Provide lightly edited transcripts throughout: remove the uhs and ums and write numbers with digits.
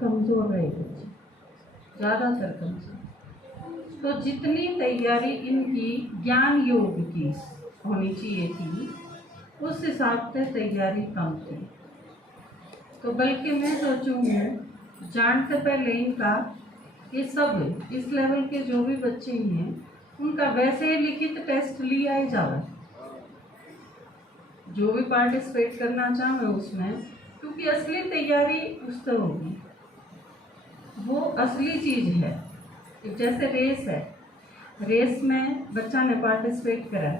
कमज़ोर रहे बच्चे, ज़्यादातर कमज़ोर। तो जितनी तैयारी इनकी ज्ञान योग की होनी चाहिए थी, उस हिसाब से तैयारी कम थी। तो बल्कि मैं सोचूंगी जानते पहले इनका ये सब इस लेवल के जो भी बच्चे हैं उनका वैसे ही लिखित टेस्ट लिया ही जाए, जो भी पार्टिसिपेट करना चाहे उसमें, क्योंकि असली तैयारी उससे होगी, वो असली चीज़ है। जैसे रेस है, रेस में बच्चा ने पार्टिसिपेट करा,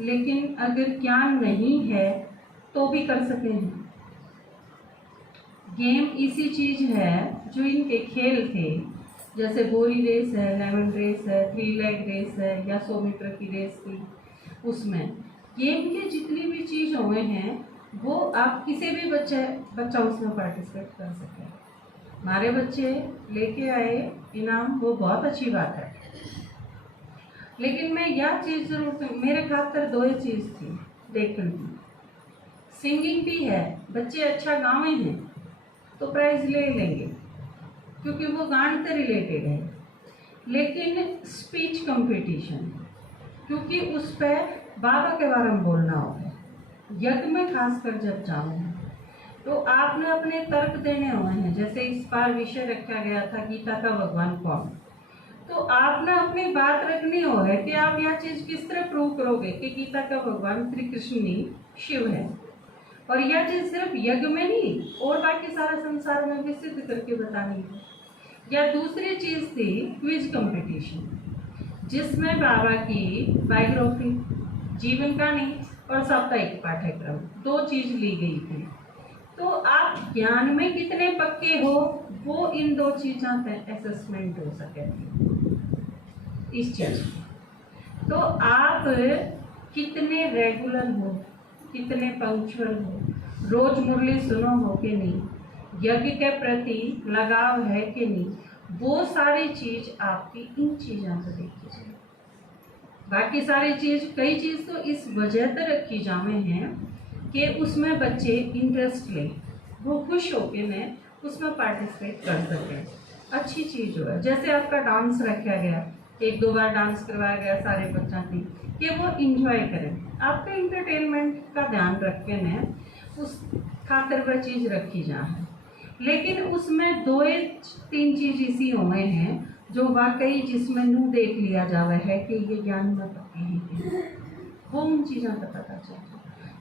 लेकिन अगर ज्ञान नहीं है तो भी कर सके हैं। गेम ऐसी चीज़ है जो इनके खेल थे, जैसे बोरी रेस है, लेमन रेस है, 3 लेग रेस है या 100 मीटर की रेस थी, उसमें गेम के जितनी भी चीज़ हुए हैं वो आप किसी भी बच्चा उसमें पार्टिसिपेट कर सके। हमारे बच्चे लेके आए इनाम, वो बहुत अच्छी बात है, लेकिन मैं यह चीज़ जरूर, मेरे खातर 2 ही चीज़ थी देखने की। सिंगिंग भी है, बच्चे अच्छा गावे हैं तो प्राइज ले लेंगे क्योंकि वो गान से रिलेटेड है, लेकिन स्पीच कंपटीशन, क्योंकि उस पर बाबा के बारे में बोलना होगा, यज्ञ में खासकर जब जाऊँ तो आपने अपने तर्क देने हुए हैं। जैसे इस बार विषय रखा गया था गीता का भगवान कौन, तो आपने अपनी बात रखनी हो है कि आप यह चीज़ किस तरह प्रूव करोगे कि गीता का भगवान श्री कृष्ण ही शिव है। और यह चीज़ सिर्फ यज्ञ में नहीं और बाकी सारे संसार में भी सिद्ध करके बतानी है। या दूसरी चीज़ थी क्विज कंपटीशन, जिसमें बाबा की बायोग्राफी, जीवन कहानी और साप्ताहिक पाठ्यक्रम 2 चीज़ ली गई थी। तो आप ज्ञान में कितने पक्के हो वो इन 2 चीज़ों पर असेसमेंट हो सके इस चीज़। तो आप कितने रेगुलर हो, कितने पंक्चुअल हो, रोज मुरली सुनो हो कि नहीं, यज्ञ के प्रति लगाव है कि नहीं, वो सारी चीज़ आपकी इन चीज़ों से देखी जाए। बाकी सारी चीज़, कई चीज़ तो इस वजह से रखी जावे हैं कि उसमें बच्चे इंटरेस्ट लें, वो खुश होके ने उसमें पार्टिसिपेट कर सकें, अच्छी चीज़ हो। जैसे आपका डांस रखा गया, 1-2 बार डांस करवाया गया सारे बच्चों की, कि वो इंजॉय करें, आपके इंटरटेनमेंट का ध्यान रख के ने उस खातिर वह चीज़ रखी जाए। लेकिन उसमें 2-3 चीज़ इसी हुए हैं जो वाकई जिसमें नू देख लिया जावे है कि ये ज्ञान में पक्के हैं, वो उन चीज़ों का पता चले।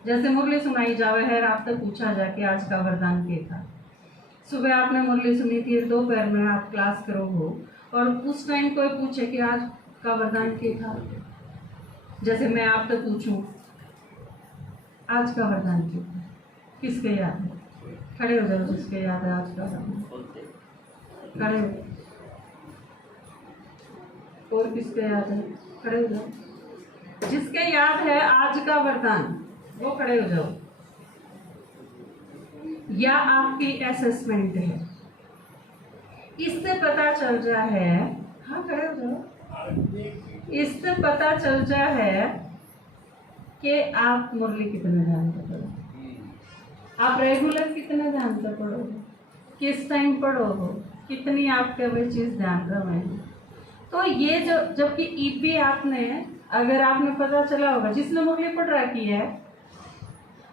जैसे मुरली सुनाई जावे है, आप तक पूछा जाए कि आज का वरदान क्या था, सुबह आपने मुरली सुनी थी, दोपहर में आप क्लास करो हो, और उस टाइम कोई पूछे कि आज का वरदान क्या था, जैसे मैं आप तक पूछूं आज का वरदान क्या था, किसके याद है? खड़े हो जाओ जिसके याद है आज का वरदान, खड़े हो। और किसके याद है? खड़े हो जाओ जिसके याद है आज का वरदान, वो खड़े हो जाओ। या आपकी असेसमेंट है, इससे पता चल जा है, हाँ खड़े हो जाओ, इससे पता चल जा है कि आप मुरली कितने जानते पढ़ो, आप रेगुलर कितने जानते पढ़ो, किस टाइम पढ़ो हो, कितनी आपके वे चीज़ ध्यान रहे। तो ये जो, जबकि ईपी आपने, अगर आपने पता चला होगा, जिसने मुरली पढ़ रखी है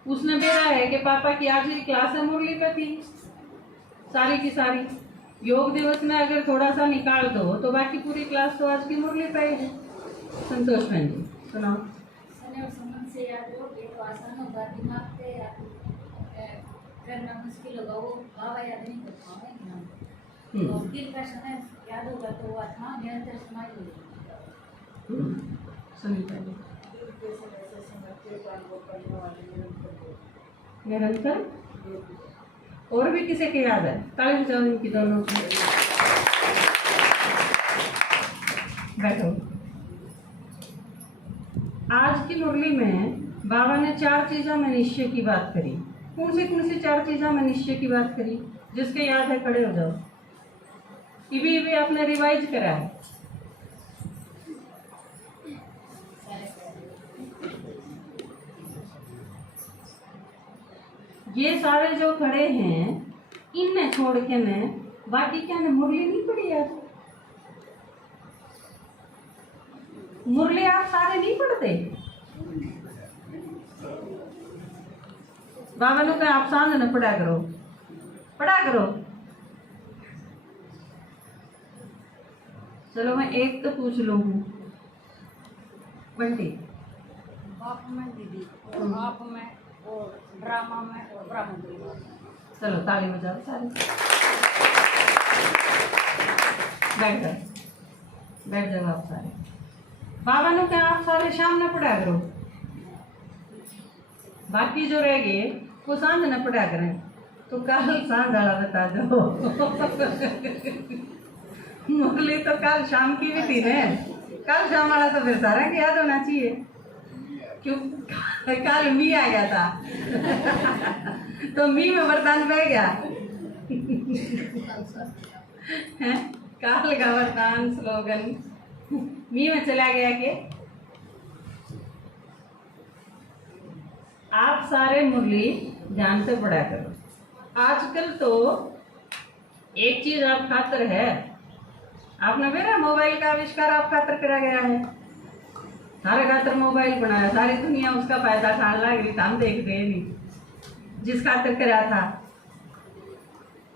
उसने बोला है कि पापा की आज की क्लास है मुरली पे थी सारी की सारी, योग दिवस में अगर थोड़ा सा निकाल दो तो बाकी पूरी क्लास तो आज की मुरली पे है। संतोष बहन जी सुनाओ। से याद हो तो आसान होगा, दिमाग पे करना मुश्किल होगा, वो बाबा याद नहीं कर पाएंगे। तो मुश्किल का समय याद होगा तो वो आत्मा निरंतर समाई होगी। सुनी पहले निरंतर, और भी किसी के याद है? ताली बजाओ इनकी दोनों की। बैठो। आज की मुरली में बाबा ने 4 चीज़ों में निश्चय की बात करी। कौन सी 4 चीज़ों में निश्चय की बात करी? जिसके याद है खड़े हो जाओ। ये भी आपने रिवाइज करा है। ये सारे जो खड़े हैं इनने छोड़ के ने बाकी क्या ने मुरली नहीं पढ़ी यार। मुरली आप सारे नहीं पढ़ते। बाबा ने कहा आप सांझ न पढ़ा करो, पढ़ा करो। चलो मैं एक तो पूछ लूँ बंटी। बाप में दीदी और आप में और ड्रामा में और ब्राह्मण में। चलो ताली बजा दो सारे। बैठ जाओ, बैठ जाओ आप सारे। बाबा ने कहा आप सारे शाम न पढ़ा करो, बाकी जो रह गए वो सांझ न पढ़ा करें। तो कल सांझ वाला बता दो। मुरली तो कल शाम की भी थी ना, कल शाम वाला तो फिर सारा की याद होना चाहिए, क्यों कल मी आ गया था। तो मी में वरदान बह गया। हैं? काल का वरदान स्लोगन मी में चला गया कि आप सारे मुरली ध्यान से पढ़ा करो। आजकल तो एक चीज आप खातर है, आपने मेरा मोबाइल का आविष्कार आप खातर करा गया है, सारे खातर मोबाइल बनाया, सारी दुनिया उसका फायदा उठाने लग रही, हम देखते हैं नहीं जिस खातर करा था।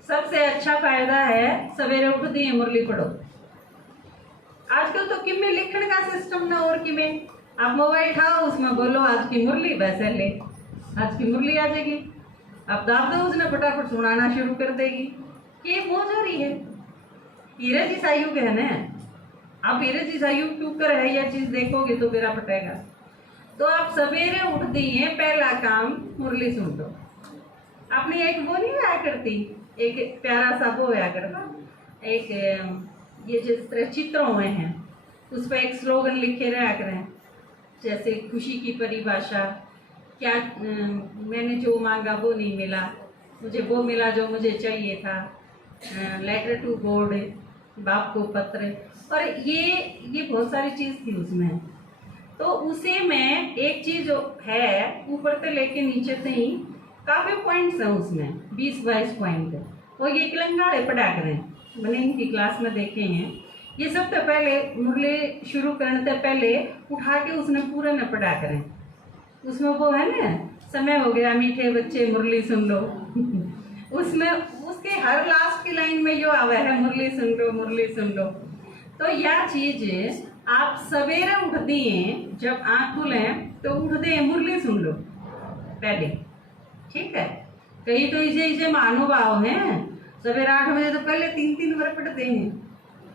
सबसे अच्छा फायदा है सवेरे उठती है मुरली पढ़ो। आजकल तो किमें लिखने का सिस्टम ना, और किमें आप मोबाइल उठाओ उसमें बोलो आज की मुरली, वैसे ले आज की मुरली आ जाएगी। अब दाब दो उसने फटाफट सुनाना शुरू कर देगी। ये हो जा रही है, हीरे जी सा युग है ना। आप हीरे जी सा युग क्यों कर है यह चीज देखोगे तो बेरा पटेगा। तो आप सवेरे उठती हैं पहला काम मुरली सुन दो। आपने एक वो नहीं आया करती, एक प्यारा सा वो आया करता, एक ये जिस तरह चित्र हुए हैं उस पर एक स्लोगन लिखे रहा करें, जैसे खुशी की परिभाषा, क्या मैंने जो मांगा वो नहीं मिला, मुझे वो मिला जो मुझे चाहिए था, लेटर टू गॉड, बाप को पत्र, और ये बहुत सारी चीज़ थी उसमें। तो उसे में एक चीज़ जो है ऊपर से लेके नीचे से ही काफ़ी पॉइंट्स हैं उसमें, 20-22 पॉइंट। वो ये किलंगाड़े पढ़ा करें, मैंने इनकी क्लास में देखे हैं। ये सबसे पहले मुरली शुरू करने से पहले उठा के उसने पूरा न पढ़ा करें। उसमें वो है ना, समय हो गया मीठे बच्चे मुरली सुन लो। उसमें उसके हर लास्ट की लाइन में जो आवा है मुरली सुन लो, मुरली सुन लो। तो यह चीज़ आप सवेरे उठती हैं, जब आँख खुलें तो उठते हैं मुरली सुन लो पहले, ठीक है। कई तो इसे महानुभाव हैं सवेरे 8 बजे तो पहले 3-3 बार पढ़ते हैं,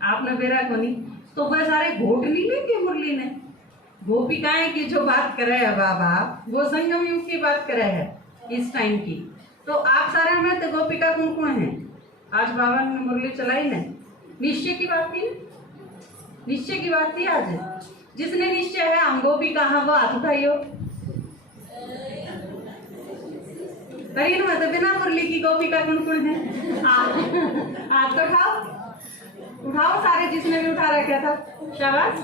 आपने बेरा को नहीं। तो वह सारे घोट नहीं लेंगे मुरली ने। गोपिकाएं की जो बात करे है बाबा, वो संगम युग की बात करे है इस टाइम की। तो आप सारे में तो गोपिका कौन कौन है? आज बाबा ने मुरली चलाई ने, निश्चय की बात थी, निश्चय की बात थी आज। जिसने निश्चय है हम गोपिका, हाँ वो हाथ उठाइयो। करीन में तो बिना मुरली की गोपिका कौन कौन है? हाथ तो उठाओ सारे, जिसने भी उठा रखा था, शाबाश।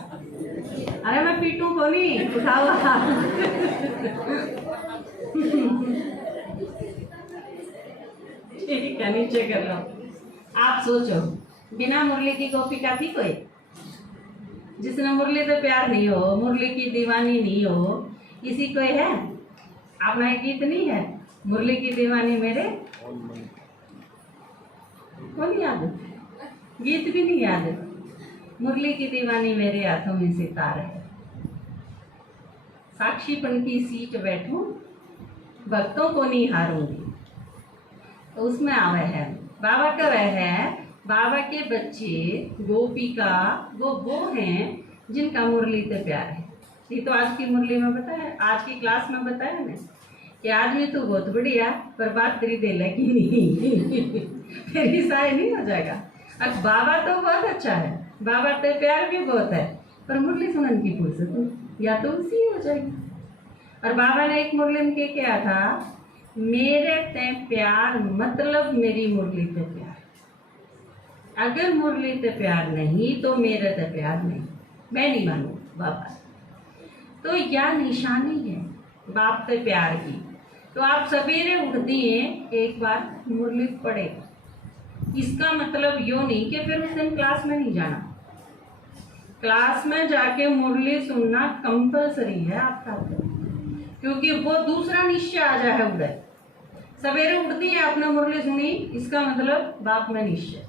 अरे मैं पीटूं को नहीं, उठाओ। ठीक है, नीचे कर लो। आप सोचो बिना मुरली की गोपिका थी कोई? जिसने मुरली से प्यार नहीं हो, मुरली की दीवानी नहीं हो, इसी कोई है? अपना एक गीत नहीं है, मुरली की दीवानी मेरे कौन याद? गीत भी नहीं याद। मुरली की दीवानी मेरे हाथों में सितार है, साक्षीपन की सीट बैठूं, भक्तों को नहीं हारूंगी। तो उसमें आवे है बाबा का, वह है बाबा के बच्चे गोपिका, वो हैं जिनका मुरली से प्यार है। ये तो आज की मुरली में बताया, आज की क्लास में बताया ना कि आदमी तो बहुत बढ़िया पर बात तेरी दे लगी नहीं। फिर ईसाई नहीं हो जाएगा। अब बाबा तो बहुत अच्छा है, बाबा ते प्यार भी बहुत है, पर मुरली सुनन की फुर्सत या तो उसी हो जाएगी। और बाबा ने एक मुरली में क्या था, मेरे ते प्यार मतलब मेरी मुरली ते प्यार। अगर मुरली ते प्यार नहीं तो मेरे ते प्यार नहीं, मैं नहीं मानू बाबा। तो यह निशानी है बाप से प्यार की। तो आप सवेरे उठती हैं एक बार मुरली पढ़े। इसका मतलब यो नहीं कि फिर उस दिन क्लास में नहीं जाना। क्लास में जाके मुरली सुनना कंपलसरी है आपका, क्योंकि वो दूसरा निश्चय आ जाए है उधर। सवेरे उठती है आपने मुरली सुनी, इसका मतलब बाप में निश्चय,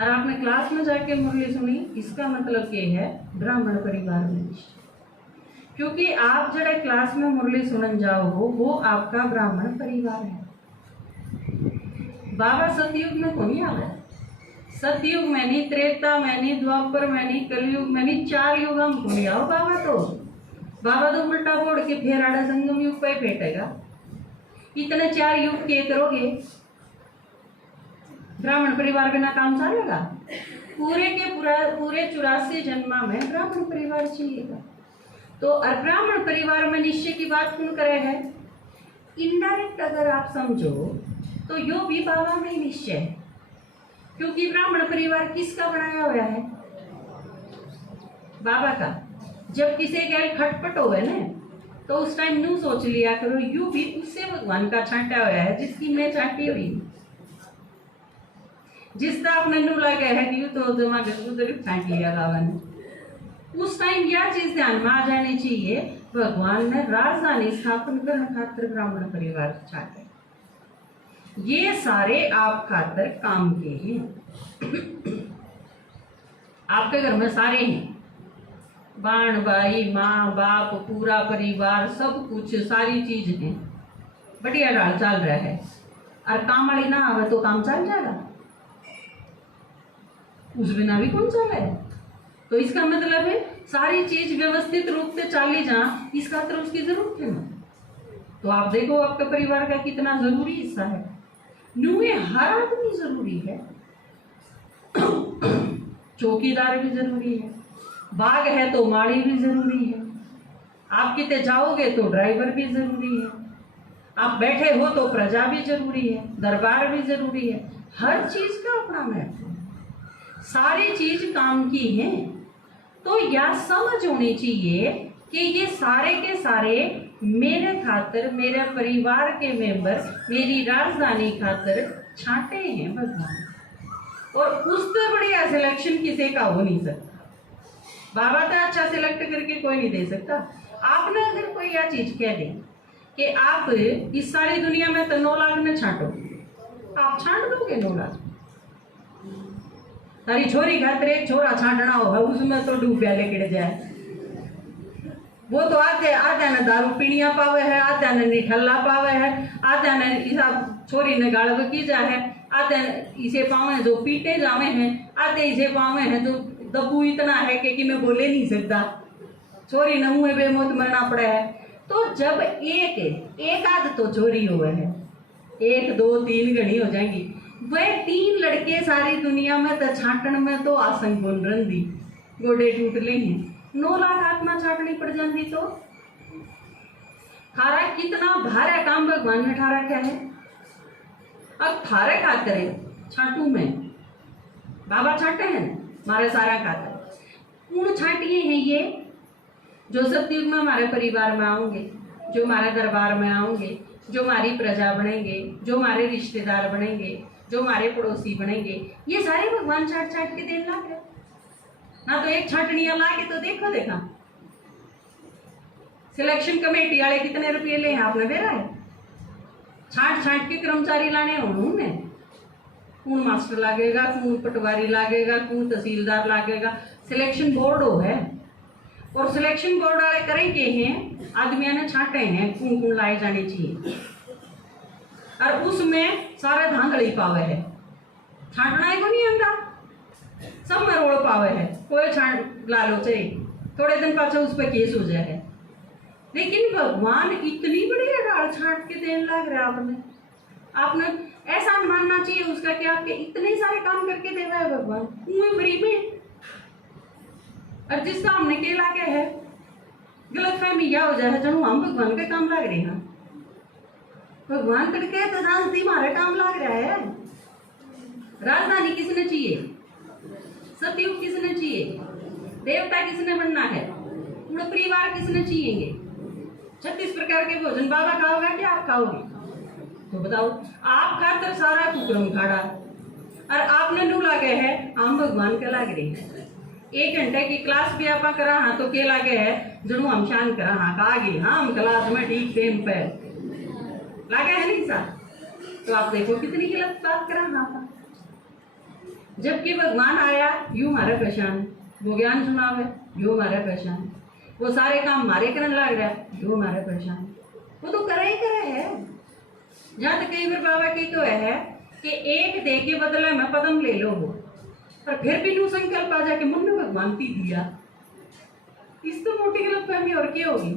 और आपने क्लास में जाके मुरली सुनी, इसका मतलब ये है ब्राह्मण परिवार में निश्चय। क्योंकि आप जड़े क्लास में मुरली सुनन जाओ हो वो आपका ब्राह्मण परिवार है। बाबा सतयुग में को नहीं आवे, सतयुग में नहीं, त्रेता में नहीं, द्वापर में नहीं, कलयुग में नहीं, 4 युग हम को नहीं आओ बाबा तो उल्टा बोड़ के फिर आड़ा संगम युग पे फेंटेगा। इतने 4 युग के करोगे, ब्राह्मण परिवार बिना काम चलेगा? पूरे 84 जन्मा में ब्राह्मण परिवार चाहिएगा। तो ब्राह्मण परिवार में निश्चय की बात कौन करे है? इनडायरेक्ट अगर आप समझो तो यो भी बाबा में निश्चय है, क्योंकि ब्राह्मण परिवार किसका बनाया हुआ है? बाबा का। जब किसी के खटपट हो ना तो उस टाइम न्यू सोच लिया करो, यू भी उससे भगवान का छांटा हुआ है जिसकी मैं छांटी हुई, जिसका आपने न्यू लगा है कि तो जमा कर छांट लिया बाबा ने। उस टाइम यह चीज ध्यान में आ जानी चाहिए, भगवान ने राजधानी स्थापन करने खातिर ब्राह्मण परिवार छाटे। ये सारे आप खातिर काम के हैं। आपके घर में सारे हैं, बाण भाई माँ बाप पूरा परिवार सब कुछ सारी चीज है, बढ़िया डाल चल रहा है। और काम वाली ना आवे तो काम चल जाएगा, उस बिना भी कौन चले। तो इसका मतलब है सारी चीज व्यवस्थित रूप से चाली जा, इस खातिर उसकी जरूरत है ना। तो आप देखो आपके परिवार का कितना जरूरी हिस्सा है। नुए हर आदमी जरूरी है, चौकीदार भी जरूरी है, बाग है तो माड़ी भी जरूरी है, आप किते जाओगे तो ड्राइवर भी जरूरी है, आप बैठे हो तो प्रजा भी जरूरी है, दरबार भी जरूरी है। हर चीज का अपना महत्व है, सारी चीज काम की है। तो यह समझ होनी चाहिए कि ये सारे के सारे मेरे खातिर, मेरे परिवार के मेंबर, मेरी राजधानी खातिर छांटे हैं भगवान। और उससे बढ़िया सिलेक्शन किसी का हो नहीं सकता। बाबा तो अच्छा सिलेक्ट करके कोई नहीं दे सकता। आपने अगर कोई यह चीज कह दे कि आप इस सारी दुनिया में तो 9 लाख में छांटो, आप छांट दोगे 9 लाख? तारी छोरी खातिर एक छोरा छांटना हो उसमें तो डूबिया लेके जाए। वो तो आधे ने दारू पीनिया पावे है, आधे ने निठल्ला पावे है, आधे ने इसा छोरी ने गाड़व की जा है, आधे इसे पावे जो पीटे जावे हैं, आधे इसे पावे हैं जो दबू इतना है कि मैं बोले नहीं सकता, छोरी ने मुँह बेमौत मरना पड़ा है। तो जब एक आध तो चोरी हुआ है, 1 2 3 घड़ी हो जाएंगी, वह 3 लड़के सारी दुनिया में तो छाटन में तो आसन बोल रही गोडे टूट ले हैं। 9 लाख आत्मा छाटनी पड़ जाती तो थारा कितना भारा काम भगवान ने ठा रखा है। अब थारे खातिर छाटू में बाबा छाटे हैं मारे सारा खातिर उन छाटिए हैं ये जो सतयुग में हमारे परिवार में आओगे, जो हमारे दरबार में आओगे, जो हमारी प्रजा बनेंगे, जो हमारे रिश्तेदार बनेंगे, जो हमारे पड़ोसी बनेंगे, ये सारे भगवान छाट छाट के देने लग गए ना। तो एक छाटनिया ला के तो देखा सिलेक्शन कमेटी वाले कितने रुपये ले हैं आपने बेरा है। छाट छाट के कर्मचारी लाने उन्होंने कौन मास्टर लागेगा, कौन पटवारी लागेगा, कौन तहसीलदार लागेगा। सिलेक्शन बोर्ड हो है और सिलेक्शन बोर्ड वाले करेंगे हैं आदमियों ने छाटे हैं कौन कौन लाए जाने चाहिए, और उसमें सारे धांधली पावे है। छाटना ही को नहीं आंदा, सब में रोड़ पावे है। कोई छाट ला लो चाहे थोड़े दिन पाछे उस पर केस हो जाए, लेकिन भगवान इतनी बड़ी डाल छाट के देने लग रहा है। आपने ऐसा मानना चाहिए उसका कि आपके इतने सारे काम करके देवा है भगवान कुएं फ्री में। और जिसका हमने केला के है गलत फहमी यह हो जाए जब हम भगवान के काम लग रहे हैं। भगवान तड़के तो जानती हमारे काम लग रहा है। राजधानी किसने चाहिए, सतयुग किसने चाहिए, देवता किसने बनना है, पूरा परिवार किसने चाहिए। 36 प्रकार के भोजन बाबा खाओगे कि आप खाओगे? तो बताओ, आप खातर सारा कुकरम खाड़ा और आपने नू लागे है हम भगवान के लाग रही है। 1 घंटे की क्लास भी आप करा हाँ तो के लागे है जरूर हम शान करा हाँ का आगे हाँ हम क्लास में ठीक टाइम पे लागे है नहीं सा। तो आप देखो कितनी गलत बात करा हाँ था। जबकि भगवान आया यूं हमारे परेशान, वो ज्ञान सुनावे यो हमारे परेशान, वो सारे काम हमारे करने लग रहा है यो हमारे परेशान। वो तो करे ही करे है। जहाँ तक कई बार बाबा की तो है कि एक दे के बदले में पदम ले लो हो, पर फिर भी नू संकल्प आ जाके मन में भगवान ती दिया। इस तो मोटी गलत फहमी और क्या होगी।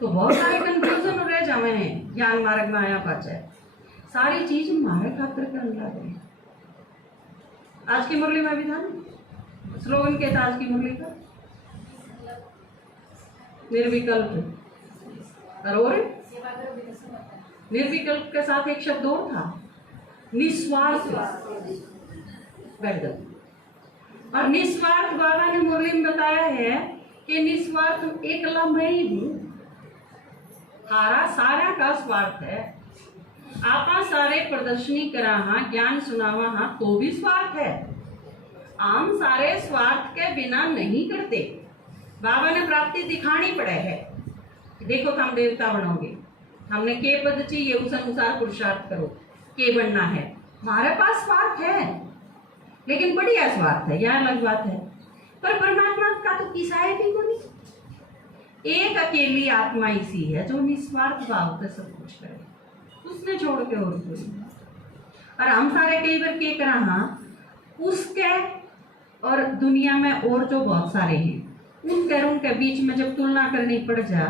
तो बहुत सारे कंफ्यूजन रह जावे हैं ज्ञान मार्ग में आया पाचा सारी चीज हमारे खातिर करने लग रहे। आज की मुरली में भी था स्लोगन क्या था आज की मुरली का, निर्विकल्प। और निर्विकल्प के साथ एक शब्द और था, निस्वार्थ। और निस्वार्थ बाबा ने मुरली में बताया है कि निस्वार्थ एकला मैं ही हूं, हारा सारा का स्वार्थ है। आपा सारे प्रदर्शनी करा हाँ ज्ञान सुनावा हाँ तो भी स्वार्थ है। आम सारे स्वार्थ के बिना नहीं करते। बाबा ने प्राप्ति दिखानी पड़े है। देखो तुम देवता बनोगे, हमने के पद चाहिए उस अनुसार पुरुषार्थ करो, के बनना है। हमारे पास स्वार्थ है लेकिन बढ़िया स्वार्थ है, यह अलग बात है। पर परमात्मा का तो किसाए भी को नहीं। एक अकेली आत्मा इसी है जो निस्वार्थ भाव से सब कुछ करे, उसने छोड़ के और कोई। और हम सारे कई बार के करा हाँ उसके और दुनिया में और जो बहुत सारे हैं उन करों के बीच में जब तुलना करनी पड़ जा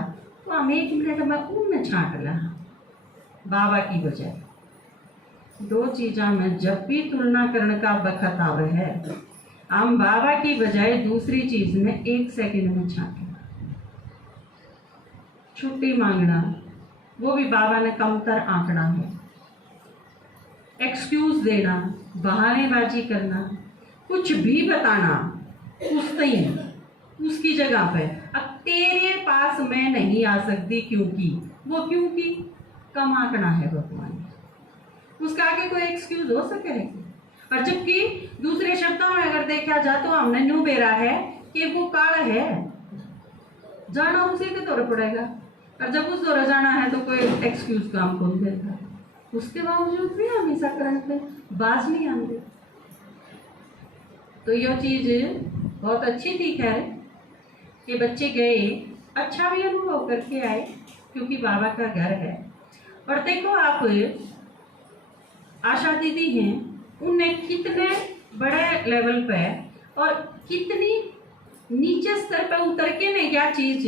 तो हम 1 मिनट में उनमें छांट ला। बाबा की बजाय 2 चीज़ों में जब भी तुलना करने का बखत आवे है हम बाबा की बजाय दूसरी चीज में 1 सेकंड में छांट ला। छुट्टी मांगना वो भी बाबा ने कमतर आंकड़ा है। एक्सक्यूज देना, बहानेबाजी करना, कुछ भी बताना उसकी जगह पे अब तेरे पास मैं नहीं आ सकती क्योंकि वो क्योंकि कम आंकड़ा है भगवान, उसका आगे कोई एक्सक्यूज हो सके है। और जबकि दूसरे शब्दों में अगर देखा जाए तो हमने न्यू बेरा है कि वो काल है, जाना उसी के दौरे पड़ेगा। और जब उस दौरे जाना है तो कोई एक्सक्यूज काम कौन देता। उसके बावजूद भी हमेशा करंट पे बाज नहीं आते। तो यह चीज बहुत अच्छी थी खैर कि बच्चे गए, अच्छा भी अनुभव करके आए क्योंकि बाबा का घर है। और देखो आप आशा दीदी हैं, उनने कितने बड़े लेवल पे और कितनी नीचे स्तर पर उतर के ने क्या चीज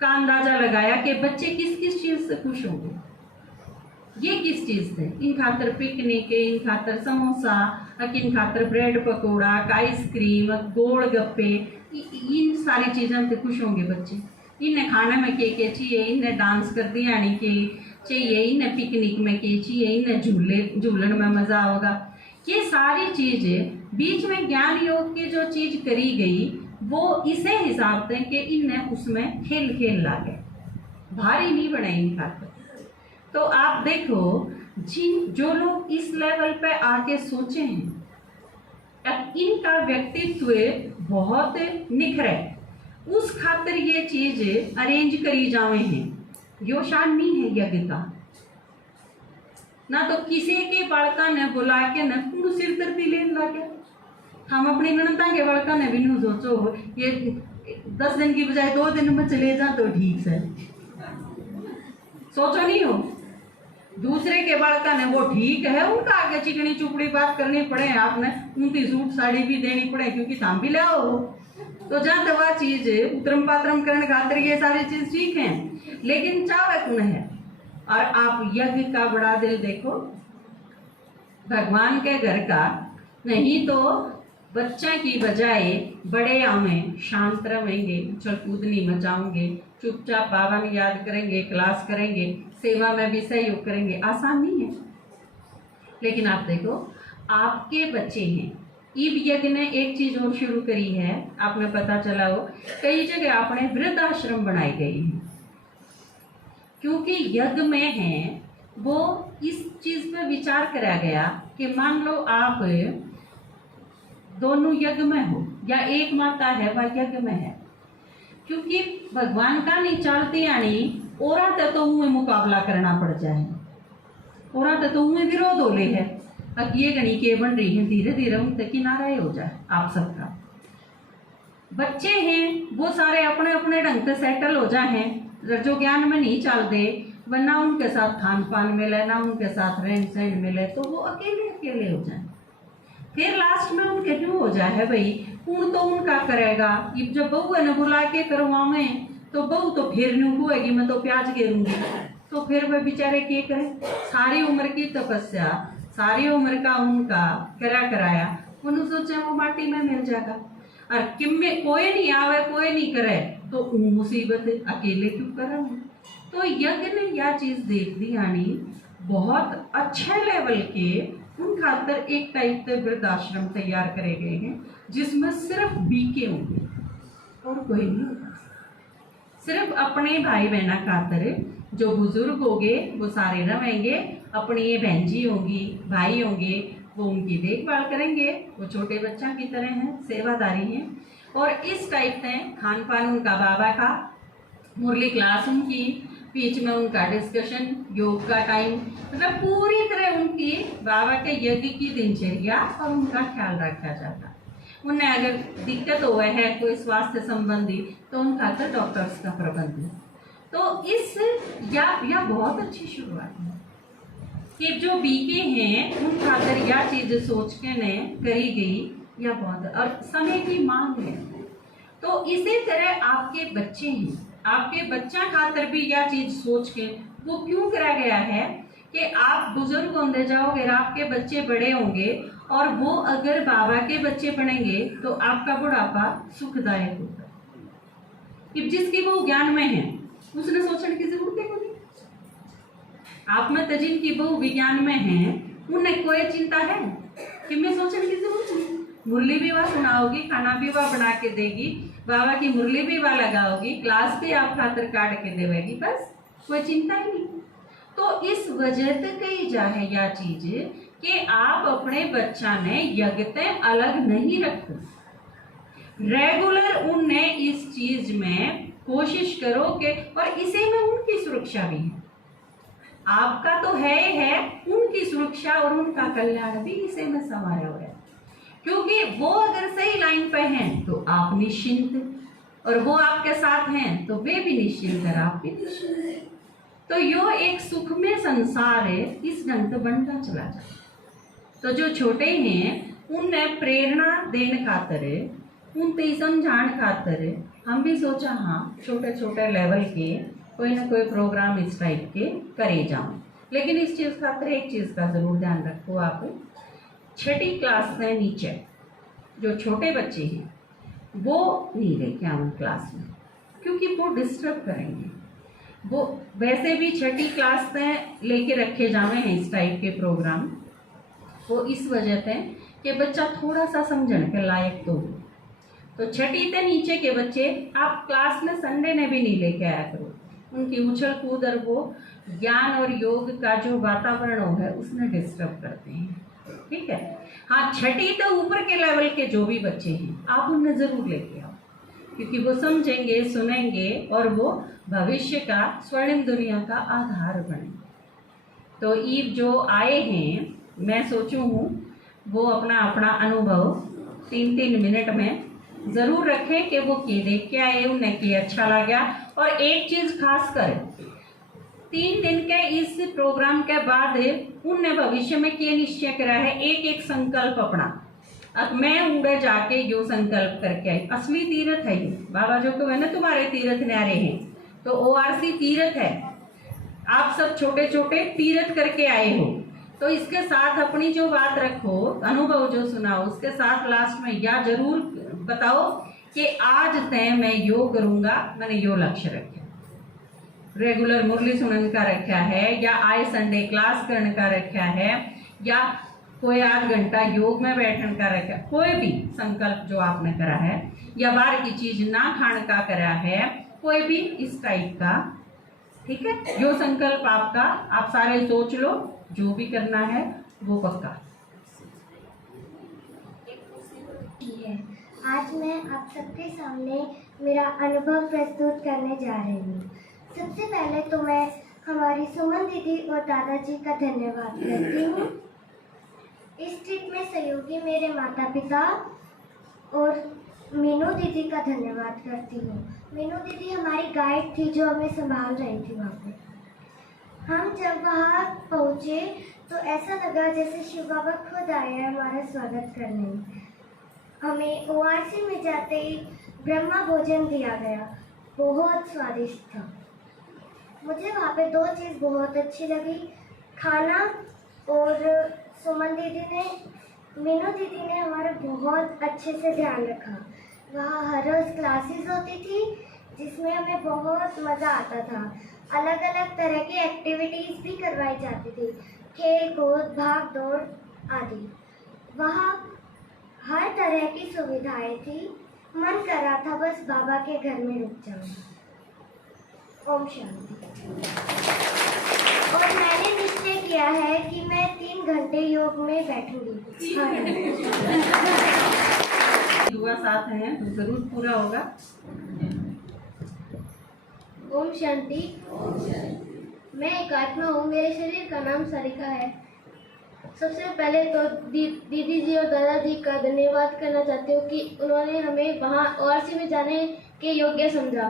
का अंदाजा लगाया कि बच्चे किस किस चीज से खुश होंगे। ये किस चीज से, इन खातर पिकनिक, इन खातर समोसा, इन खातर ब्रेड पकौड़ा, आइसक्रीम, गोल गप्पे, इन सारी चीज़ों से खुश होंगे बच्चे। इन्हें खाने में के चाहिए, इन्हें डांस कर दिया नहीं के चाहिए, इन्हें पिकनिक में के चाहिए, इन्हें झूलन में मज़ा होगा। ये सारी चीज़ें बीच में ज्ञान योग की जो चीज़ करी गई वो इसे हिसाब दें कि इन्हें उसमें खेल लागे, भारी नहीं बने इन खातर। तो आप देखो जो लोग इस लेवल पे आके सोचे हैं अब इनका व्यक्तित्व बहुत निखरे, उस खातिर ये चीज अरेंज करी जावे हैं। यो शान नहीं है यज्ञ का ना, तो किसी के बालका ने बुला के न पूर्ण सिर दर्दी लेन लागे। हम अपनी ननता के बालका ने भी नू सोचो ये 10 दिन की बजाय 2 दिन में चले जा तो ठीक से सोचो नहीं हो। दूसरे के बालका ने वो ठीक है, उनका आगे चिकनी चुपड़ी बात करनी पड़े, आपने उनकी सूट साड़ी भी देनी पड़े क्योंकि थाम भी ले आओ। तो जहाँ तक वह चीज उतरम पात्रम करने खातिर ये सारी चीज ठीक है, लेकिन चावे कौन है। और आप यज्ञ का बड़ा दिल देखो, भगवान के घर का नहीं तो बच्चे की बजाय बड़े आवे, शांत रहेंगे, उछल कूद नहीं मचाओगे, चुपचाप बाबा ने याद करेंगे, क्लास करेंगे, सेवा में भी सहयोग करेंगे। आसान नहीं है, लेकिन आप देखो आपके बच्चे हैं। ईब यज्ञ ने एक चीज और शुरू करी है, आपने पता चला हो कई जगह आपने वृद्धाश्रम बनाए गए हैं, क्योंकि यज्ञ में है वो इस चीज पे विचार करा गया कि मान लो आप दोनों यज्ञ में हो या एक माता है वह यज्ञ में है, क्योंकि भगवान का नहीं चलते यानी और तो उन्हें मुकाबला करना पड़ जाए, और तो उन्हें विरोध हो ले है। अब ये गणी के बन रही है, धीरे धीरे उनसे किनारा ही हो जाए। आप सबका बच्चे हैं वो सारे अपने अपने ढंग से सेटल हो जाए हैं, जो ज्ञान में नहीं चलते, वरना उनके साथ खान पान मिले ना उनके साथ रहन सहन मिले, तो वो अकेले अकेले हो जाए। फिर लास्ट में उनके क्यों हो जाए है भाई, कौन तो उनका करेगा। जब बहू है ना बुला के करवावे तो बहू तो फिर नहीं हुएगी, मैं तो प्याज गेरूंगी, तो फिर वह बेचारे क्या करें। सारी उम्र की तपस्या, सारी उम्र का उनका कराया, उन्होंने सोचा वो माटी में मिल जाएगा। और किम में कोई नहीं आवे कोई नहीं करे तो मुसीबत अकेले क्यों करें। तो यज्ञ ने यह चीज देख दी यानी बहुत अच्छे लेवल के उन खातर एक टाइप के वृद्धाश्रम तैयार करे गए हैं, जिसमें सिर्फ बीके होंगे और कोई नहीं होगा। सिर्फ अपने भाई बहना खातर जो बुजुर्ग होंगे वो सारे रहेंगे, अपनी ये बहन जी होंगी, भाई होंगे, वो उनकी देखभाल करेंगे, वो छोटे बच्चा की तरह हैं, सेवादारी हैं। और इस टाइप से खान पान उनका बाबा का, मुरली क्लास उनकी, बीच में उनका डिस्कशन, योग का टाइम, मतलब पूरी तरह उनकी बाबा के यज्ञ की दिनचर्या और उनका ख्याल रखा जाता। उन्हें अगर दिक्कत हुआ है कोई स्वास्थ्य संबंधी तो उनका तो डॉक्टर्स का प्रबंध है। तो इस या बहुत अच्छी शुरुआत है कि जो बीके हैं उन खातर यह चीज सोच के ने करी गई या बहुत, और समय की मांग है। तो इसी तरह आपके बच्चे हैं, आपके बच्चा खातर भी यह चीज सोच के वो क्यों करा गया है कि आप बुजुर्ग होते जाओगे, आपके बच्चे बड़े होंगे और वो अगर बाबा के बच्चे बनेंगे तो आपका बुढ़ापा सुखदायक होगा। कि जिसकी वो ज्ञान में है उसने सोचने की जरूरत है नहीं। आप में तजिन की बहु विज्ञान में है, उन्हें कोई चिंता है कि मैं सोचने की जरूरत नहीं। मुरली भी वह सुनाओगी, खाना भी वह बना के देगी, बाबा की मुरली भी वह लगाओगी, क्लास भी आप खातर काट के देवेगी, बस कोई चिंता ही नहीं। तो इस वजह से कही जा है यह चीज कि आप अपने बच्चा ने यज्ञते अलग नहीं रखो, रेगुलर उन्हें इस चीज में कोशिश करो कि, और इसी में उनकी सुरक्षा भी है। आपका तो है उनकी सुरक्षा और उनका कल्याण भी इसी में समाया हुआ है। क्योंकि वो अगर सही लाइन पे हैं तो आप निश्चिंत, और वो आपके साथ हैं तो वे भी निश्चिंत है, आप भी निश्चिंत। तो यो एक सुखमय संसार है, इस ढंग से बनता चला जाए। तो जो छोटे हैं उन्हें प्रेरणा देने खातर, उनते समझाण खातर हम भी सोचा हाँ छोटे छोटे लेवल के कोई ना कोई प्रोग्राम इस टाइप के करे जाऊँ। लेकिन इस चीज़ खातर एक चीज़ का ज़रूर ध्यान रखो, आप 6ठी क्लास से नीचे जो छोटे बच्चे हैं वो नहीं लेके आओ क्लास में, क्योंकि वो डिस्टर्ब करेंगे। वो वैसे भी 6ठी क्लास से लेके रखे जावे हैं इस टाइप के प्रोग्राम, वो इस वजह से कि बच्चा थोड़ा सा समझने के लायक तो 6ठी से नीचे के बच्चे आप क्लास में संडे ने भी नहीं लेके आया करो। उनकी उछल कूद और वो ज्ञान और योग का जो वातावरण हो है उसमें डिस्टर्ब करते हैं, ठीक है। हाँ 6ठी तो ऊपर के लेवल के जो भी बच्चे हैं आप उन्हें ज़रूर लेके आओ, क्योंकि वो समझेंगे, सुनेंगे और वो भविष्य का स्वर्णिम दुनिया का आधार बने। तो ईब जो आए हैं मैं सोचूं हूँ वो अपना अपना अनुभव 3-3 मिनट में ज़रूर रखें कि वो क्या देख के आए, उन्हें क्या अच्छा लगा। और एक चीज़ खास कर 3 दिन के इस प्रोग्राम के बाद उनने भविष्य में क्या निश्चय करा है, एक संकल्प अपना। अब मैं उड़े जाके यो संकल्प करके आई, असली तीर्थ है ये, बाबा जो को है ना तुम्हारे तीर्थ न्यारे हैं, तो ORC तीर्थ है। आप सब छोटे छोटे तीर्थ करके आए हो, तो इसके साथ अपनी जो बात रखो, अनुभव जो सुनाओ, उसके साथ लास्ट में या जरूर बताओ कि आज तय मैं यो करूँगा, मैंने यो लक्ष्य रखे। रेगुलर मुरली सुनने का रखा है, या आए संडे क्लास करने का रखा है, या कोई आध घंटा योग में बैठने का रखा, कोई भी संकल्प जो आपने करा है, या बाहर की चीज ना खाने का करा है, कोई भी इस टाइप का ठीक है, जो संकल्प आपका, आप सारे सोच लो, जो भी करना है वो पक्का। है। आज मैं आप सबके सामने मेरा अनुभव प्रस्तुत करने जा रही हूँ। सबसे पहले तो मैं हमारी सुमन दीदी और दादाजी का धन्यवाद करती हूँ। इस ट्रिप में सहयोगी मेरे माता पिता और मीनू दीदी का धन्यवाद करती हूँ। मीनू दीदी हमारी गाइड थी जो हमें संभाल रही थी वहाँ पे। हम जब वहाँ पहुँचे तो ऐसा लगा जैसे शिव बाबा खुद आए हैं हमारा स्वागत करने। हमें ओआरसी में जाते ही ब्रह्मा भोजन दिया गया, बहुत स्वादिष्ट था। मुझे वहाँ पे दो चीज़ बहुत अच्छी लगी, खाना और सुमन दीदी ने, मीनू दीदी ने हमारा बहुत अच्छे से ध्यान रखा। वहाँ हर रोज़ क्लासेस होती थी जिसमें हमें बहुत मज़ा आता था। अलग अलग तरह की एक्टिविटीज़ भी करवाई जाती थी, खेल कूद, भाग दौड़ आदि। वहाँ हर तरह की सुविधाएं थी। मन कर रहा था बस बाबा के घर में रुक जाऊं। ओम शांति। और मैंने निश्चय किया है कि मैं 3 घंटे योग में बैठूंगी। दुआ साथ है तो जरूर पूरा होगा। ओम शांति। मैं एक आत्मा हूँ, मेरे शरीर का नाम सारिका है। सबसे पहले तो दीदी जी और दादाजी का धन्यवाद करना चाहती हूँ कि उन्होंने हमें वहाँ ओआरसी में जाने के योग्य समझा।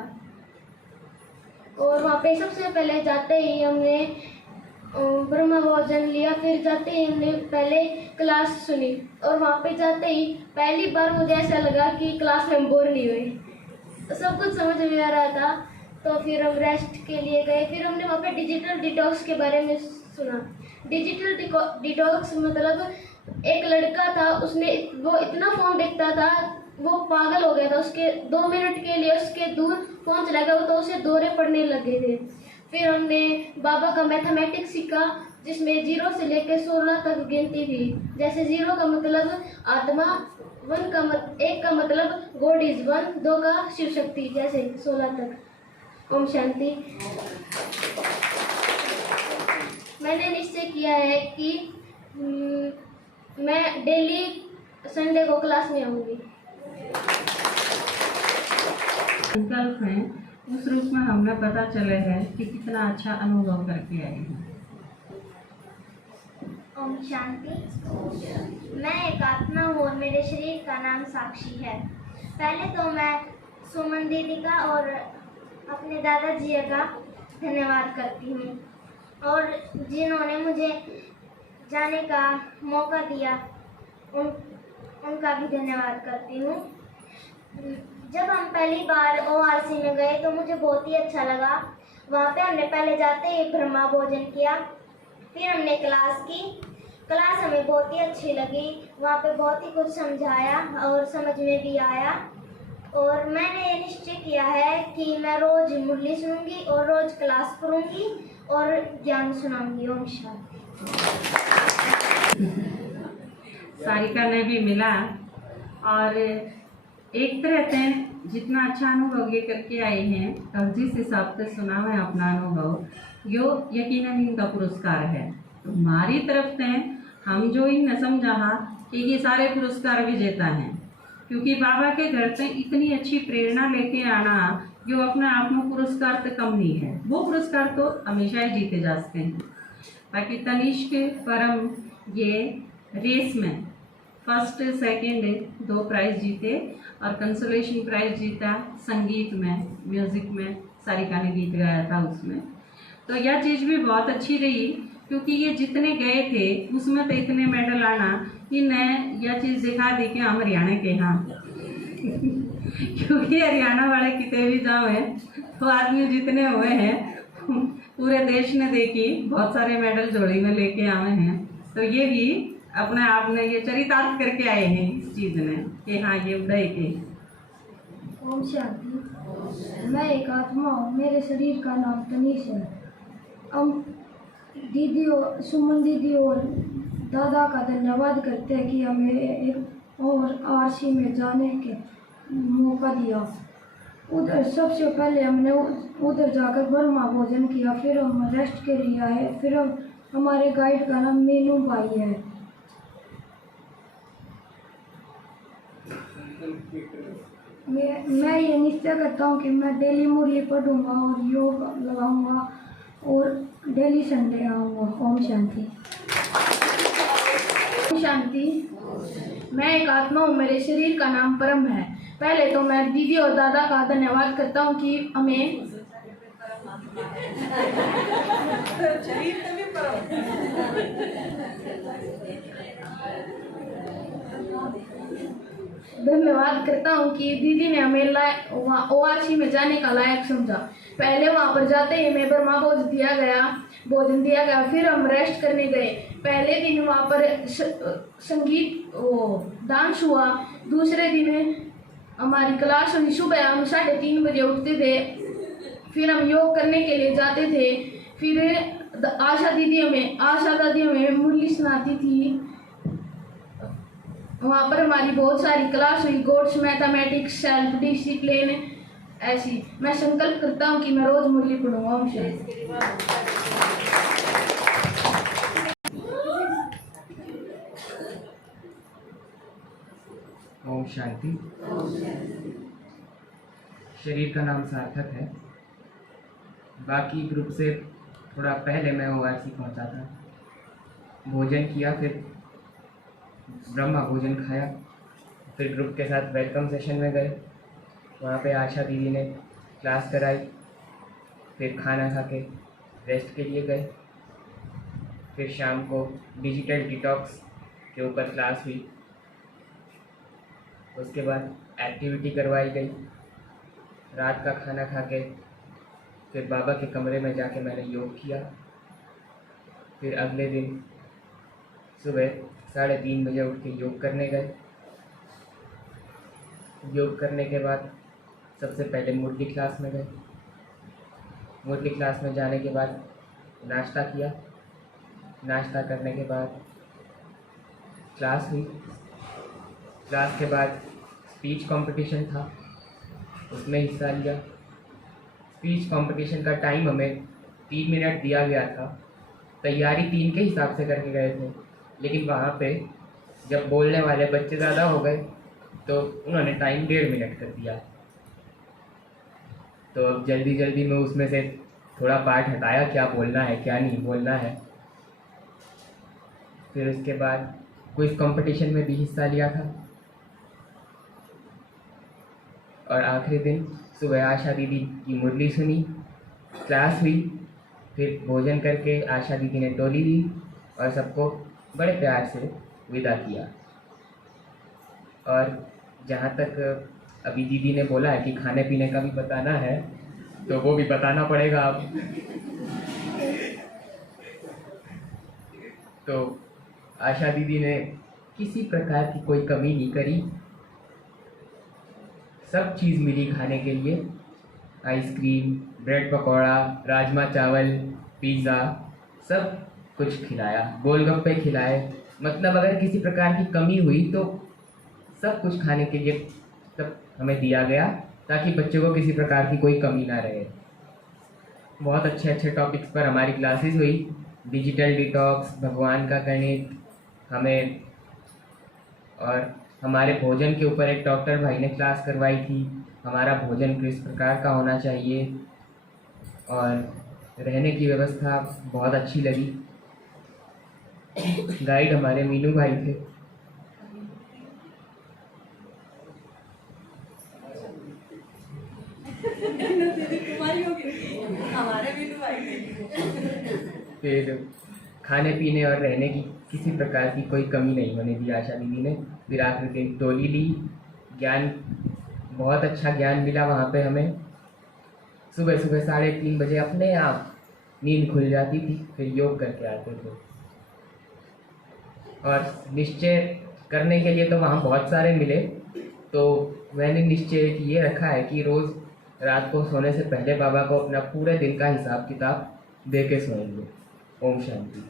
और वहाँ पे सबसे पहले जाते ही हमने ब्रह्म भोजन लिया, फिर जाते ही हमने पहले क्लास सुनी। और वहाँ पे जाते ही पहली बार मुझे ऐसा लगा कि क्लास में बोर नहीं हुए, सब कुछ समझ में आ रहा था। तो फिर हम रेस्ट के लिए गए। फिर हमने वहाँ पे डिजिटल डिटॉक्स के बारे में सुना। डिजिटल डिटॉक्स मतलब एक लड़का था, उसने वो इतना फ़ोन देखता था, वो पागल हो गया था। उसके 2 मिनट के लिए उसके दूर फ़ोन चला गया तो उसे दौरे पड़ने लगे थे। फिर हमने बाबा का मैथमेटिक्स सीखा जिसमें 0 से लेकर 16 तक गिनती थी। जैसे 0 का मतलब आत्मा, 1 का मतलब गॉड इज 1, 2 का शिव शक्ति, जैसे 16 तक। ओम शांति। मैंने निश्चय किया है कि मैं डेली संडे को क्लास में आऊँगी। संकल्प है उस रूप में हमें पता चले है कि कितना अच्छा अनुभव करके आए हैं। ओम शांति। मैं एक आत्मा हूँ और मेरे शरीर का नाम साक्षी है। पहले तो मैं सुमन दीदी का और अपने दादाजी का धन्यवाद करती हूँ और जिन्होंने मुझे जाने का मौका दिया उनका भी धन्यवाद करती हूँ। जब हम पहली बार ओआरसी में गए तो मुझे बहुत ही अच्छा लगा। वहाँ पे हमने पहले जाते ही ब्रह्मा भोजन किया, फिर हमने क्लास की। क्लास हमें बहुत ही अच्छी लगी। वहाँ पे बहुत ही कुछ समझाया और समझ में भी आया। और मैंने ये निश्चय किया है कि मैं रोज़ मुरली सुनूंगी और रोज़ क्लास करूंगी और ज्ञान सुनाऊंगी। ओम शांति। सारिका ने भी मिला और एक तरह से जितना अच्छा अनुभव ये करके आए हैं और जिस हिसाब से सुना है अपना अनुभव, यो यकीनन इनका पुरस्कार है। तो हमारी तरफ से हम जो इन समझा कि ये सारे पुरस्कार विजेता हैं, क्योंकि बाबा के घर से इतनी अच्छी प्रेरणा लेके आना जो अपने आप में पुरस्कार तो कम नहीं है। वो पुरस्कार तो हमेशा ही जीते जा सकते हैं। बाकी तनिष्क परम ये रेस में फर्स्ट सेकंड 2 प्राइज जीते और कंसोलेशन प्राइज जीता संगीत में, म्यूज़िक में। सारिका ने गीत गाया था उसमें। तो यह चीज़ भी बहुत अच्छी रही क्योंकि ये जितने गए थे उसमें तो इतने मेडल आना, इन्हें यह चीज़ दिखा दी कि हम हरियाणा के हाँ क्योंकि हरियाणा वाले कितने भी जाओ हैं तो आदमी जितने हुए हैं पूरे देश ने देखी, बहुत सारे मेडल जोड़ी में लेके आए हैं। तो ये भी अपने आप ने ये चरितार्थ करके आए हैं इस चीज़ में कि हाँ ये उदय के। ओम शांति। मैं एक आत्मा हूँ, मेरे शरीर का नाम तनीश है। हम दीदी और सुमन दीदी और दादा का धन्यवाद करते हैं कि हमें एक और आरसी में जाने के मौका दिया। उधर सबसे पहले हमने उधर जाकर ब्रह्मा भोजन किया, फिर हम रेस्ट के लिए आए। फिर हमारे गाइड का नाम मीनू भाई है। मैं ये निश्चय करता हूँ कि मैं डेली मुरली पढ़ूंगा और योग लगाऊंगा और डेली संडे आऊँगा। ओम शांति। शांति। मैं एक आत्मा हूँ, मेरे शरीर का नाम परम है। पहले तो मैं दीदी और दादा का धन्यवाद करता हूँ कि हमें धन्यवाद करता हूँ कि दीदी ने हमें ORC में जाने का लायक समझा। पहले वहाँ पर जाते ही हमें ब्रह्मा भोजन दिया गया। फिर हम रेस्ट करने गए। पहले दिन वहाँ पर संगीत डांस हुआ। दूसरे दिन हमारी क्लास हुई। सुबह हम 3:30 बजे उठते थे। फिर हम योग करने के लिए जाते थे। फिर आशा दादी हमें मुरली सुनाती थी। वहाँ पर हमारी बहुत सारी क्लास हुई। गॉड्स मैथमेटिक्स, सेल्फ डिसिप्लिन, ऐसी। मैं संकल्प करता हूँ कि मैं रोज मुरली पढ़ूंगा। ओम शांति। ओम शांति। शरीर का नाम सार्थक है। बाकी ग्रुप से थोड़ा पहले मैं ORC पहुंचा था। भोजन किया, फिर ब्रह्मा भोजन खाया। फिर ग्रुप के साथ वेलकम सेशन में गए। वहाँ पे आशा दीदी ने क्लास कराई। फिर खाना खा के रेस्ट के लिए गए। फिर शाम को डिजिटल डिटॉक्स के ऊपर क्लास हुई। उसके बाद एक्टिविटी करवाई गई। रात का खाना खा के फिर बाबा के कमरे में जाके मैंने योग किया। फिर अगले दिन सुबह 3:30 बजे उठ के योग करने गए। योग करने के बाद सबसे पहले मुरली क्लास में गए। मुरली क्लास में जाने के बाद नाश्ता किया। नाश्ता करने के बाद क्लास हुई। क्लास के बाद स्पीच कंपटीशन था, उसमें हिस्सा लिया। स्पीच कंपटीशन का टाइम हमें 3 मिनट दिया गया था। तैयारी 3 के हिसाब से करके गए थे, लेकिन वहाँ पे जब बोलने वाले बच्चे ज़्यादा हो गए तो उन्होंने टाइम 1.5 मिनट कर दिया। तो अब जल्दी में उसमें से थोड़ा पार्ट हटाया, क्या बोलना है क्या नहीं बोलना है। फिर उसके बाद क्विज कंपटीशन में भी हिस्सा लिया था। और आखिरी दिन सुबह आशा दीदी की मुरली सुनी, क्लास हुई। फिर भोजन करके आशा दीदी ने टोली दी और सबको बड़े प्यार से विदा किया। और जहाँ तक अभी दीदी ने बोला है कि खाने पीने का भी बताना है, तो वो भी बताना पड़ेगा अब। तो आशा दीदी ने किसी प्रकार की कोई कमी नहीं करी। सब चीज़ मिली खाने के लिए। आइसक्रीम, ब्रेड पकौड़ा, राजमा चावल, पिज़्ज़ा, सब कुछ खिलाया। गोलगप्पे खिलाए। मतलब अगर किसी प्रकार की कमी हुई तो सब कुछ खाने के लिए सब हमें दिया गया, ताकि बच्चों को किसी प्रकार की कोई कमी ना रहे। बहुत अच्छे टॉपिक्स पर हमारी क्लासेस हुई। डिजिटल डिटॉक्स, भगवान का गणित, हमें और हमारे भोजन के ऊपर एक डॉक्टर भाई ने क्लास करवाई थी। हमारा भोजन किस प्रकार का होना चाहिए, और रहने की व्यवस्था बहुत अच्छी लगी। गाइड हमारे मीनू भाई थे। फिर खाने पीने और रहने की किसी प्रकार की कोई कमी नहीं होने दी आशा दीदी ने। फिर आखिर दिन टोली ली। ज्ञान, बहुत अच्छा ज्ञान मिला वहाँ पे हमें। सुबह 3:30 बजे अपने आप नींद खुल जाती थी। फिर योग करके आते थे। और निश्चय करने के लिए तो वहाँ बहुत सारे मिले, तो मैंने निश्चय ये रखा है कि रोज़ रात को सोने से पहले बाबा को अपना पूरे दिन का हिसाब किताब दे के सोएंगे। ओम शांति।